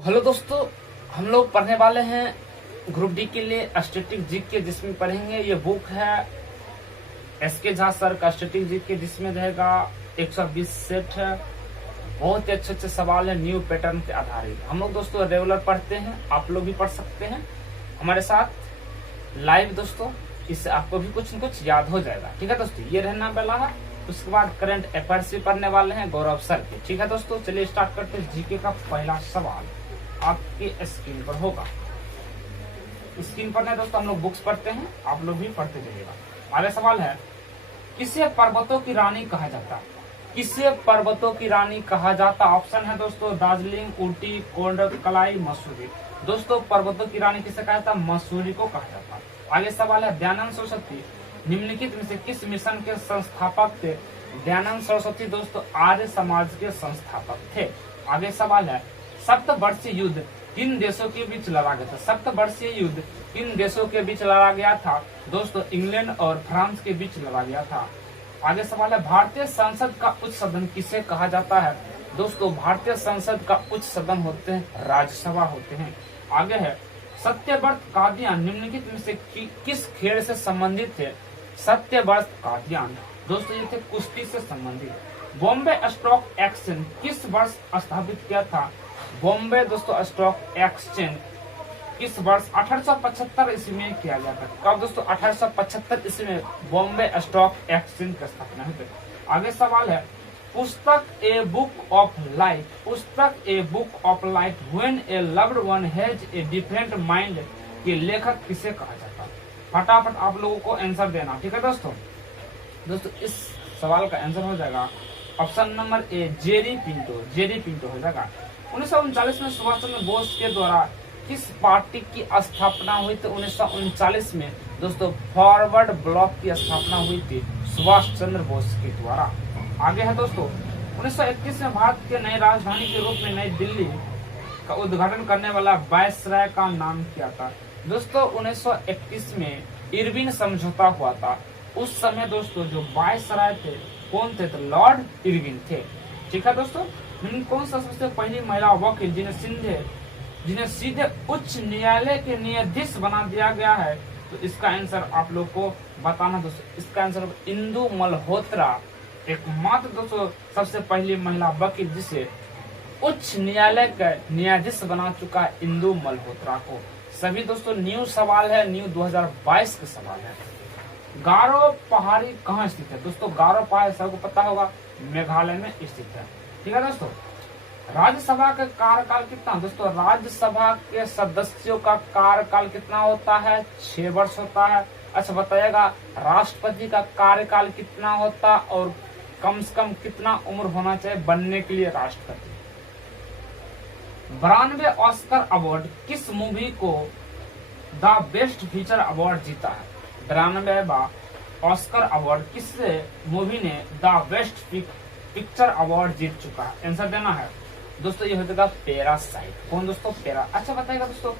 Hello दोस्तों, हम लोग पढ़ने वाले हैं ग्रुप डी के लिए स्टैटिक जीके, जिसमें पढ़ेंगे ये बुक है एसके झा सर का स्टैटिक जीके, जिसमें रहेगा 120 सेट है। बहुत ही अच्छे अच्छे सवाल है न्यू पैटर्न के आधारित। हम लोग दोस्तों रेगुलर पढ़ते हैं, आप लोग भी पढ़ सकते हैं हमारे साथ लाइव दोस्तों, इससे आपको भी कुछ न कुछ याद हो जाएगा। ठीक है दोस्तों, ये रहना वाला है। उसके बाद करंट अफेयर्स भी पढ़ने वाले हैं गौरव सर के। ठीक है दोस्तों, चलिए स्टार्ट करते हैं। जीके का पहला सवाल आपके स्क्रीन पर होगा। स्क्रीन पर नहीं दोस्तों, हम लोग बुक्स पढ़ते हैं, आप लोग भी पढ़ते जाइएगा। पहला सवाल है, किसे पर्वतों की रानी कहा जाता? किसे पर्वतों की रानी कहा जाता? ऑप्शन है दोस्तों दार्जिलिंग, ऊटी, कोंडकलाई, मसूरी। दोस्तों पर्वतों की रानी किसे कहा जाता? मसूरी को कहा जाता। आगे सवाल है, दयानंद सरस्वती निम्नलिखित में से किस मिशन के संस्थापक थे? दयानंद सरस्वती दोस्तों आर्य समाज के संस्थापक थे। आगे सवाल है, सप्तवर्षीय युद्ध किन देशों के बीच लड़ा गया था? सप्तवर्षीय युद्ध किन देशों के बीच लड़ा गया था? दोस्तों इंग्लैंड और फ्रांस के बीच लड़ा गया था। आगे सवाल है, भारतीय संसद का उच्च सदन किसे कहा जाता है? दोस्तों भारतीय संसद का उच्च सदन होते हैं राज्यसभा होते हैं। आगे है, सत्यव्रत कादियान निम्नलिखित में से किस खेल से संबंधित थे? सत्यव्रत कादियान दोस्तों ये थे कुश्ती से संबंधित। बॉम्बे स्टॉक एक्सचेंज किस वर्ष स्थापित किया था? बॉम्बे दोस्तों स्टॉक एक्सचेंज किस वर्ष 1875 ईस्वी में किया गया था। कब दोस्तों? 1875 ईस्वी में बॉम्बे स्टॉक एक्सचेंज की स्थापना हुई थी। आगे सवाल है, पुस्तक ए बुक ऑफ लाइफ, पुस्तक a book of life when A loved one has a different mind के लेखक किसे कहा जाता? फटाफट आप लोगों को आंसर देना। ठीक है दोस्तों, इस सवाल का आंसर हो जाएगा option number A Jerry Pinto. Jerry Pinto हो जाएगा। 1939 में सुभाष चंद्र बोस के द्वारा किस पार्टी की स्थापना हुई थी? 1939 में दोस्तों फॉरवर्ड ब्लॉक की स्थापना हुई थी सुभाष चंद्र बोस के द्वारा। आगे है दोस्तों, 1931 में भारत के नई राजधानी के रूप में नई दिल्ली का उद्घाटन करने वाला वायसराय का नाम क्या था? दोस्तों 1931 में इरविन समझौता हुआ था। उस समय दोस्तों जो वायसराय थे कौन थे? तो लॉर्ड इरविन थे। ठीक है दोस्तों, कौन सा सबसे पहली महिला वकील जिन्हें सीधे उच्च न्यायालय के न्यायाधीश बना दिया गया है? तो इसका आंसर आप लोग को बताना दोस्तों। इसका आंसर इंदु मल्होत्रा, एकमात्र दोस्तों सबसे पहली महिला वकील जिसे उच्च न्यायालय का न्यायाधीश बना चुका है इंदु मल्होत्रा को। सभी दोस्तों न्यू सवाल है, न्यू 2022 के सवाल है। गारो पहाड़ी कहाँ स्थित है? दोस्तों गारो पहाड़ी सबको पता होगा मेघालय में स्थित है। ठीक है दोस्तों, राज्यसभा का कार्यकाल कितना? दोस्तों राज्यसभा के सदस्यों का कार्यकाल कितना होता है? 6 वर्ष होता है। अच्छा बताइएगा, राष्ट्रपति का कार्यकाल कितना होता और कम से कम कितना उम्र होना चाहिए बनने के लिए राष्ट्रपति? 92 ऑस्कर अवार्ड किस मूवी को द बेस्ट फीचर अवार्ड जीता है? 92वां ऑस्कर अवार्ड किस मूवी ने द बेस्ट पिक्चर अवार्ड जीत चुका है? आंसर देना है दोस्तों, ये हो जाएगा पैरासाइट। कौन दोस्तों? पैरा। अच्छा बताएगा दोस्तों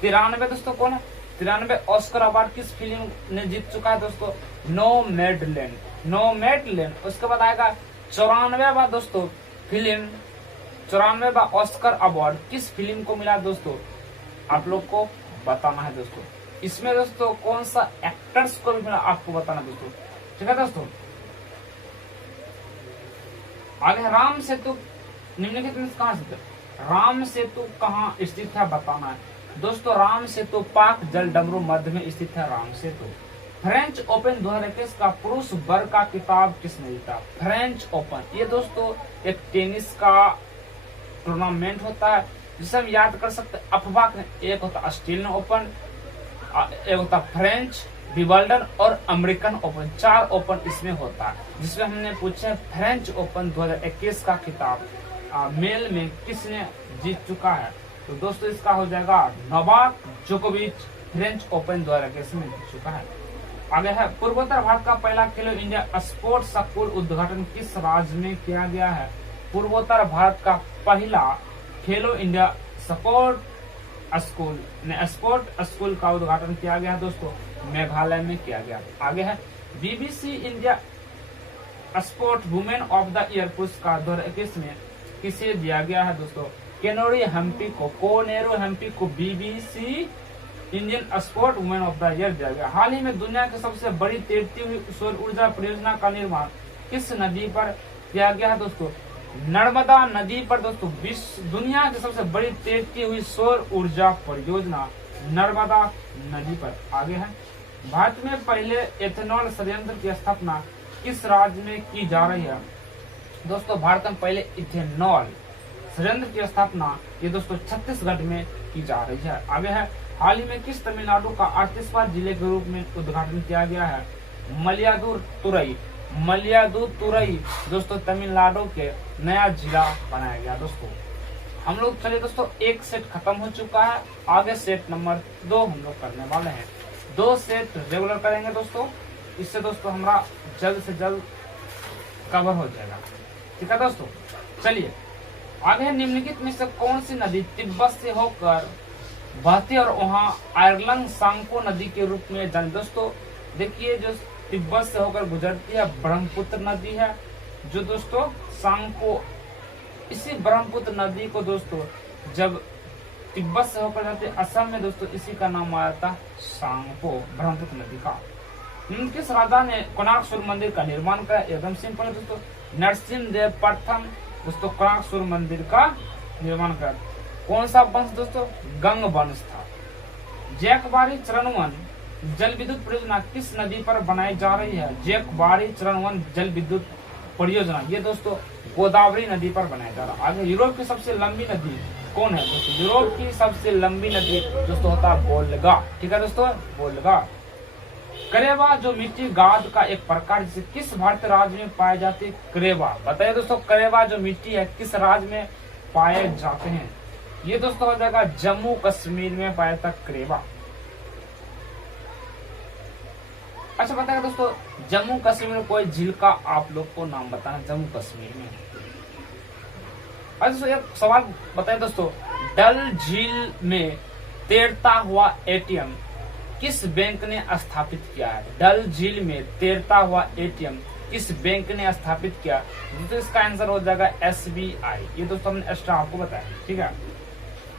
93 दोस्तों कौन है? 93 ऑस्कर अवार्ड किस फिल्म ने जीत चुका है दोस्तों? नोमैडलैंड। नोमैडलैंड। उसके बाद आएगा 94वां दोस्तों फिल्म, 94वां ऑस्कर अवार्ड किस फिल्म को मिला दोस्तों? आप लोग को बताना है दोस्तों। इसमें दोस्तों कौन सा एक्टर्स को भी मिला आपको बताना दोस्तों। ठीक है दोस्तों, आगे राम सेतु निम्नलिखित में कहाँ स्थित है? राम सेतु कहाँ स्थित है बताना है दोस्तों। राम सेतु पाक जल डमरू मध्य में स्थित है राम सेतु। फ्रेंच ओपन 2021 का पुरुष वर्ग का खिताब किसने जीता? फ्रेंच ओपन ये दोस्तों एक टेनिस का टूर्नामेंट होता है जिसे हम याद कर सकते हैं अफवाह। एक होता ऑस्ट्रेलियन ओपन, एक होता फ्रेंच विंबलडन और अमेरिकन ओपन। 4 ओपन इसमें होता है, जिसमें हमने पूछे फ्रेंच ओपन 2021 का खिताब मेल में किसने जीत चुका है? तो दोस्तों इसका हो जाएगा नोवाक जोकोविच, फ्रेंच ओपन 2021 में जीत चुका है। आगे है, पूर्वोत्तर भारत का पहला खेलो इंडिया स्पोर्ट्स स्कूल उद्घाटन किस राज्य में किया गया है? पूर्वोत्तर भारत का पहला खेलो इंडिया स्पोर्ट स्कूल का उद्घाटन किया गया है दोस्तों मेघालय में किया गया। आगे है, BBC India sport women of the year पुरस्कार 2021 में किसे दिया गया है दोस्तों? केनेरो हेम्पिको BBC Indian sport women of the year दिया गया। हाल ही में दुनिया की सबसे बड़ी तैरती हुई सौर ऊर्जा परियोजना का निर्माण किस नदी पर किया गया है दोस्तों? नर्मदा नदी पर दोस्तों। दुनिया की सबसे बड़ी तैरती हुई सौर ऊर्जा परियोजना नर्मदा नदी पर। आगे है, भारत में पहले एथेनॉल संयंत्र की स्थापना किस राज्य में की जा रही है? दोस्तों भारत में पहले इथेनॉल संयंत्र की स्थापना ये दोस्तों छत्तीसगढ़ में की जा रही है। आगे है, हाल ही में किस तमिलनाडु का 38वां जिले के रूप में उद्घाटन किया गया है? मयिलादुतुरई दोस्तों तमिलनाडु के नया जिला बनाया गया। दोस्तों हम लोग चलिए दोस्तों, एक सेट खत्म हो चुका है, आगे सेट नंबर 2 हम लोग करने वाले हैं। 2 सेट रेगुलर करेंगे दोस्तों, इससे दोस्तों हमारा जल्द से जल्द कवर हो जाएगा। ठीक है दोस्तों, चलिए आगे। निम्नलिखित में से कौन सी नदी तिब्बत से होकर बहती और वहाँ आयरलैंड सांको नदी के रूप में जानी? दोस्तों देखिए, जो तिब्बत से होकर गुजरती है ब्रह्मपुत्र नदी है, जो दोस्तों सांको, इसी ब्रह्मपुत्र नदी को दोस्तों जब तिब्बत से होकर जाती है असम में दोस्तों, इसी का नाम आया था सांगपो, ब्रह्मपुत्र नदी का। किस राजा ने कोणार्क सूर्य मंदिर का निर्माण किया? एकदम सिंपल है दोस्तों, नरसिंहदेव प्रथम दोस्तों कोणार्क सूर्य मंदिर का निर्माण किया। कौन सा वंश दोस्तों? गंग वंश था। जैकबारी चरण 1 जल विद्युत परियोजना किस नदी पर बनाई जा रही है? जैकबारी चरण 1 जल विद्युत परियोजना ये दोस्तों गोदावरी नदी पर बनाया जा रहा है। आगे, यूरोप की सबसे लंबी नदी कौन है दोस्तों? यूरोप की सबसे लंबी नदी दोस्तों होता है वोल्गा। ठीक है दोस्तों, वोल्गा। करेवा जो मिट्टी गाद का एक प्रकार जिसे किस भारतीय राज्य में पाए जाते हैं? करेवा बताइए दोस्तों, करेवा जो मिट्टी है किस राज्य में पाए जाते हैं? ये दोस्तों हो जाएगा जम्मू कश्मीर में पाया था करेवा। अच्छा बताइए दोस्तों, जम्मू कश्मीर में कोई झील का आप लोग को नाम बताना, जम्मू कश्मीर में। अच्छा दोस्तों एक सवाल बताइए दोस्तों, डल झील में तैरता हुआ एटीएम किस बैंक ने स्थापित किया है? डल झील में तैरता हुआ एटीएम किस बैंक ने स्थापित किया? तो इसका आंसर हो जाएगा SBI। ये दोस्तों हमने एक्स्ट्रा आपको बताया। ठीक है,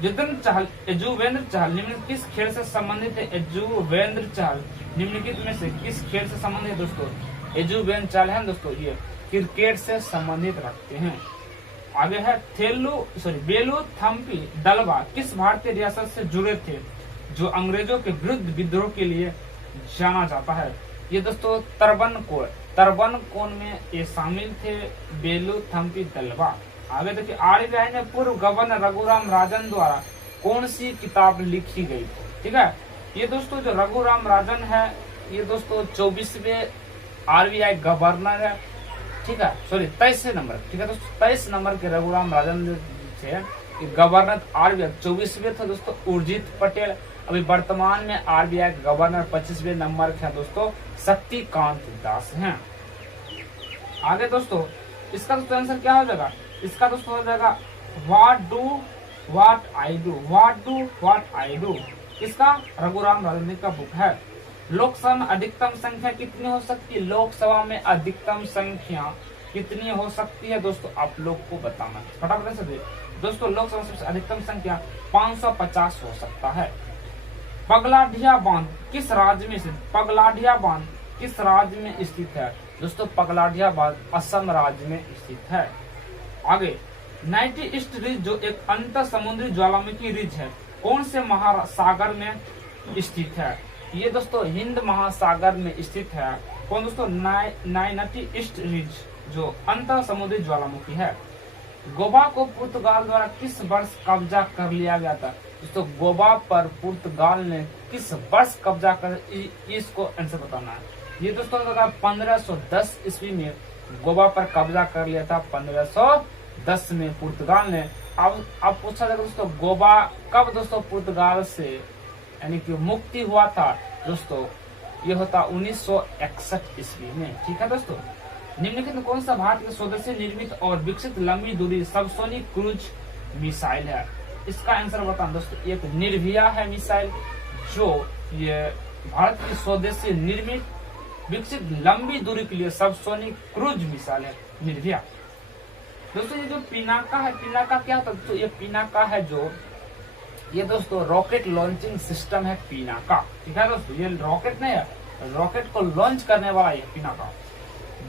यजुवेंद्र चहल निम्नलिखित किस खेल से संबंधित है? यजुवेंद्र चहल निम्नलिखित में से किस खेल से संबंधित है दोस्तों? यजुवेंद्र चहल है दोस्तों, ये क्रिकेट से संबंधित रखते हैं। आगे है, बेलू थम्पी दलवा किस भारतीय रियासत से जुड़े थे जो अंग्रेजों के विरुद्ध विद्रोह के लिए जाना जाता है? ये दोस्तों तरबनकोन में ये शामिल थे, बेलू थम्पी दलवा। आगे देखिए, RBI ने पूर्व गवर्नर रघुराम राजन द्वारा कौन सी किताब लिखी गई थी? ठीक है, ये दोस्तों जो रघुराम राजन है ये दोस्तों 24वें RBI गवर्नर है। ठीक है, 23 नंबर। ठीक है दोस्तों, 23 नंबर के रघुराम राजन थे गवर्नर RBI। 24वें थे दोस्तों उर्जित पटेल। अभी वर्तमान में RBI गवर्नर 25वें नंबर के दोस्तों शक्तिकांत दास हैं। आगे दोस्तों इसका दोस्तों आंसर क्या हो जाएगा? इसका दोस्तों हो जाएगा व्हाट डू आई डू। इसका रघुराम राजन का बुक है। लोकसभा में अधिकतम संख्या कितनी हो सकती है? लोकसभा में अधिकतम संख्या कितनी हो सकती है दोस्तों आप लोग को बताना फटाफट से दोस्तों। लोकसभा सबसे अधिकतम संख्या 550 हो सकता है। पगलाढिया बांध किस राज्य में स्थित? पगलाढिया बांध किस राज्य में स्थित है दोस्तों? पगलाढिया बांध असम राज्य में स्थित है। आगे, नाइटी ईस्ट रिज जो एक अंतर समुद्री ज्वालामुखी रिज है कौन से महासागर में स्थित है? ये दोस्तों हिंद महासागर में स्थित है। कौन दोस्तों? नाइटी ईस्ट रिज जो अंतर समुद्री ज्वालामुखी है। गोवा को पुर्तगाल द्वारा किस वर्ष कब्जा कर लिया गया था दोस्तों? गोवा पर पुर्तगाल ने किस वर्ष कब्जा कर, इसको आंसर बताना है। ये दोस्तों 1510 ईस्वी में गोवा पर कब्जा कर लिया था। 1510 में पुर्तगाल ने। अब पूछा जाएगा दोस्तों गोवा कब दोस्तों पुर्तगाल से यानी कि मुक्ति हुआ था दोस्तों? ये होता 1961 ईस्वी में। ठीक है दोस्तों, निम्नलिखित में कौन सा भारत के स्वदेशी निर्मित और विकसित लंबी दूरी सबसोनिक क्रूज मिसाइल है? इसका आंसर बताना दोस्तों। एक निर्भया है मिसाइल जो ये भारत की स्वदेशी निर्मित विकसित लंबी दूरी के लिए सबसोनिक क्रूज मिसाइल है निर्भया। दोस्तों ये जो पिनाका है, पिनाका क्या होता है? तो ये पिनाका है जो ये दोस्तों रॉकेट लॉन्चिंग सिस्टम है पिनाका, ठीक है दोस्तों। ये रॉकेट नहीं है, रॉकेट को लॉन्च करने वाला ये पिनाका।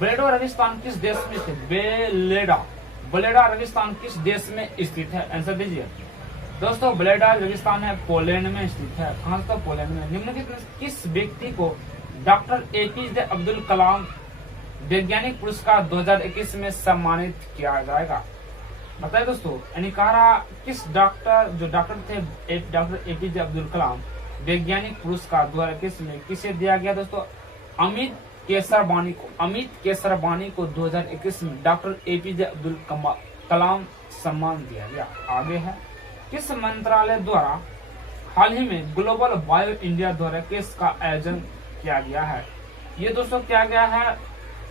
बेलेडा रेगिस्तान किस देश में स्थित? बेलेडा रेगिस्तान किस देश में स्थित है? आंसर दीजिए दोस्तों। बेलेडा रेगिस्तान है पोलैंड में स्थित है। कहां से? पोलैंड में। निम्नलिखित में किस व्यक्ति को डॉक्टर एपीजे अब्दुल कलाम वैज्ञानिक पुरस्कार 2021 में सम्मानित किया जाएगा? बताइए दोस्तों। यानी कह रहा किस डॉक्टर थे डॉक्टर एपीजे अब्दुल कलाम वैज्ञानिक पुरस्कार 2021 में किसे दिया गया दोस्तों? अमित केसरवानी को 2021 में डॉक्टर एपीजे अब्दुल कलाम सम्मान दिया गया। आगे है किस मंत्रालय द्वारा हाल ही में ग्लोबल बायो इंडिया द्वारा किसका आयोजन किया गया है? ये दोस्तों क्या गया है?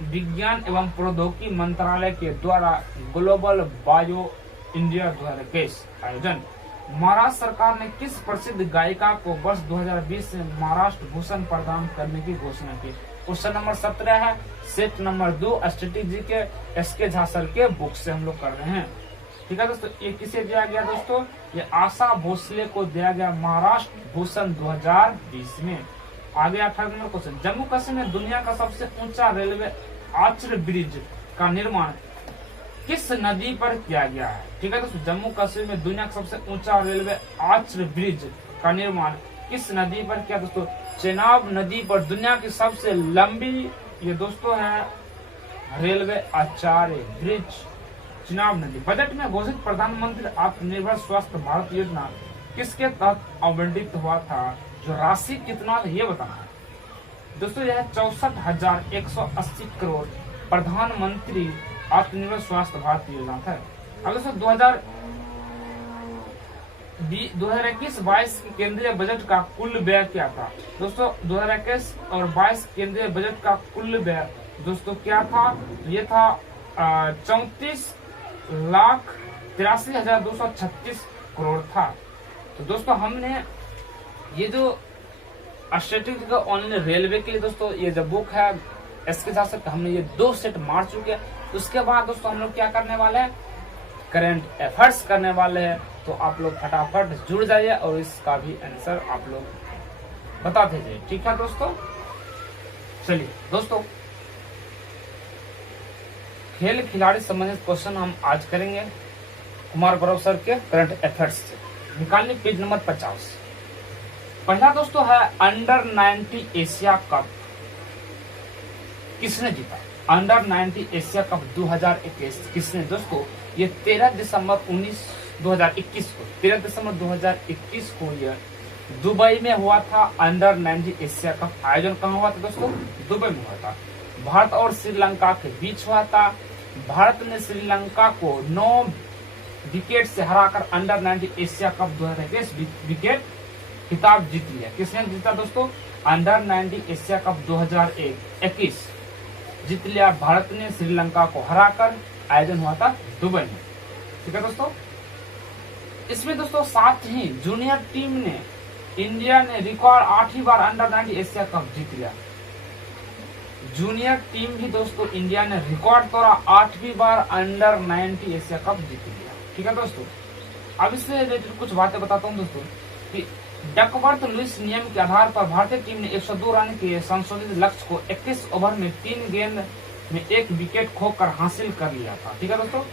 विज्ञान एवं प्रौद्योगिकी मंत्रालय के द्वारा ग्लोबल बायो इंडिया द्वारा केस आयोजन। महाराष्ट्र सरकार ने किस प्रसिद्ध गायिका को वर्ष 2020 में महाराष्ट्र भूषण प्रदान करने की घोषणा की? क्वेश्चन नंबर 17 है, सेट नंबर 2 स्ट्रेटेजिक जी के एसके झा सर के बुक से हम लोग कर रहे हैं, ठीक है दोस्तों। ये किसे दिया गया दोस्तों? ये आशा भोसले को दिया गया महाराष्ट्र भूषण 2020 में। आगे 18 नंबर क्वेश्चन, जम्मू कश्मीर में दुनिया का सबसे ऊंचा रेलवे आर्चर ब्रिज का निर्माण किस नदी पर किया गया है? ठीक है दोस्तों। जम्मू कश्मीर में दुनिया का सबसे ऊंचा रेलवे आर्चर ब्रिज का निर्माण किस नदी पर किया दोस्तों? चेनाब नदी पर। दुनिया की सबसे लंबी ये दोस्तों है रेलवे आचार्य ब्रिज चेनाब नदी। बजट में घोषित प्रधानमंत्री आत्मनिर्भर स्वास्थ्य भारत योजना किसके तहत आवंटित हुआ था? जो राशि कितना था ये बताना है दोस्तों। यह 64,180 करोड़ प्रधानमंत्री आत्मनिर्भर स्वास्थ्य भारत योजना था। अब दोस्तों 2021-22 की केंद्रीय बजट का कुल व्यय क्या था? दोस्तों 2021 और 22 केंद्रीय बजट का कुल व्यय दोस्तों क्या था? ये था 34,83,236 करोड़ था। तो दोस्तों हमने ये जो स्ट्रेटेजिक ऑनलाइन रेलवे के लिए दोस्तों ये जो बुक है इसके साथ साथ हमने ये 2 सेट मार चुके हैं। उसके बाद दोस्तों हम लोग क्या करने वाले हैं? करंट अफेयर्स करने वाले हैं। तो आप लोग फटाफट जुड़ जाइए और इसका भी आंसर आप लोग बता दीजिए, ठीक है दोस्तों। चलिए दोस्तों खेल खिलाड़ी संबंधित क्वेश्चन हम आज करेंगे कुमार गौरव सर के करंट अफेयर्स से। निकालिए पेज नंबर 50। पहला दोस्तों है अंडर 90 एशिया कप किसने जीता? अंडर 90 एशिया कप 2021 किसने दोस्तों? ये 13 दिसंबर 2021 को ये दुबई में हुआ था। अंडर 90 एशिया कप आयोजन कहाँ हुआ था दोस्तों? दुबई में हुआ था। भारत और श्रीलंका के बीच हुआ था। भारत ने श्रीलंका को 9 विकेट से हराकर अंडर 90 एशिया कप 2021 विकेट खिताब जीत लिया। किसने जीता दोस्तों? अंडर 90 एशिया कप 2021 जीत लिया। भारत ने श्रीलंका को हराकर। आयोजन हुआ था दुबई में, ठीक है दोस्तों। इसमें दोस्तों साथ ही जूनियर टीम ने इंडिया ने रिकॉर्ड 8वीं बार अंडर 90 एशिया कप जीत लिया। जूनियर टीम भी दोस्तों इंडिया ने रिकॉर्ड तोड़ा, 8वीं बार अंडर 90 एशिया कप जीत लिया, ठीक है दोस्तों। अब इससे रिलेटेड कुछ बातें बताता हूँ दोस्तों कि डकवर्थ लुईस नियम के आधार पर भारतीय टीम ने 102 रन के संशोधित लक्ष्य को 21 ओवर में 3 गेंद में 1 विकेट खोकर हासिल कर लिया था, ठीक है दोस्तों।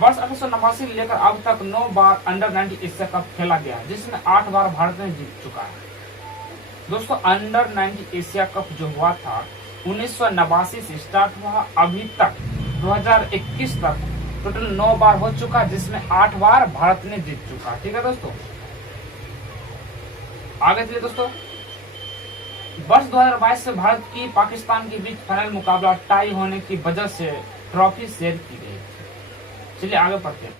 वर्ष 1889 से लेकर अब तक 9 बार अंडर 90 एशिया कप खेला गया, जिसमें 8 बार भारत ने जीत चुका है दोस्तों। अंडर 90 एशिया कप जो हुआ था 1989 से स्टार्ट हुआ, अभी तक 2021 तक टोटल 9 बार हो चुका, जिसमें 8 बार भारत ने जीत चुका, ठीक है दोस्तों। आगे चलिए दोस्तों, वर्ष 2022 से भारत की पाकिस्तान के बीच फाइनल मुकाबला टाई होने की वजह से ट्रॉफी शेयर की गई। चलिए आगे बढ़ते हैं।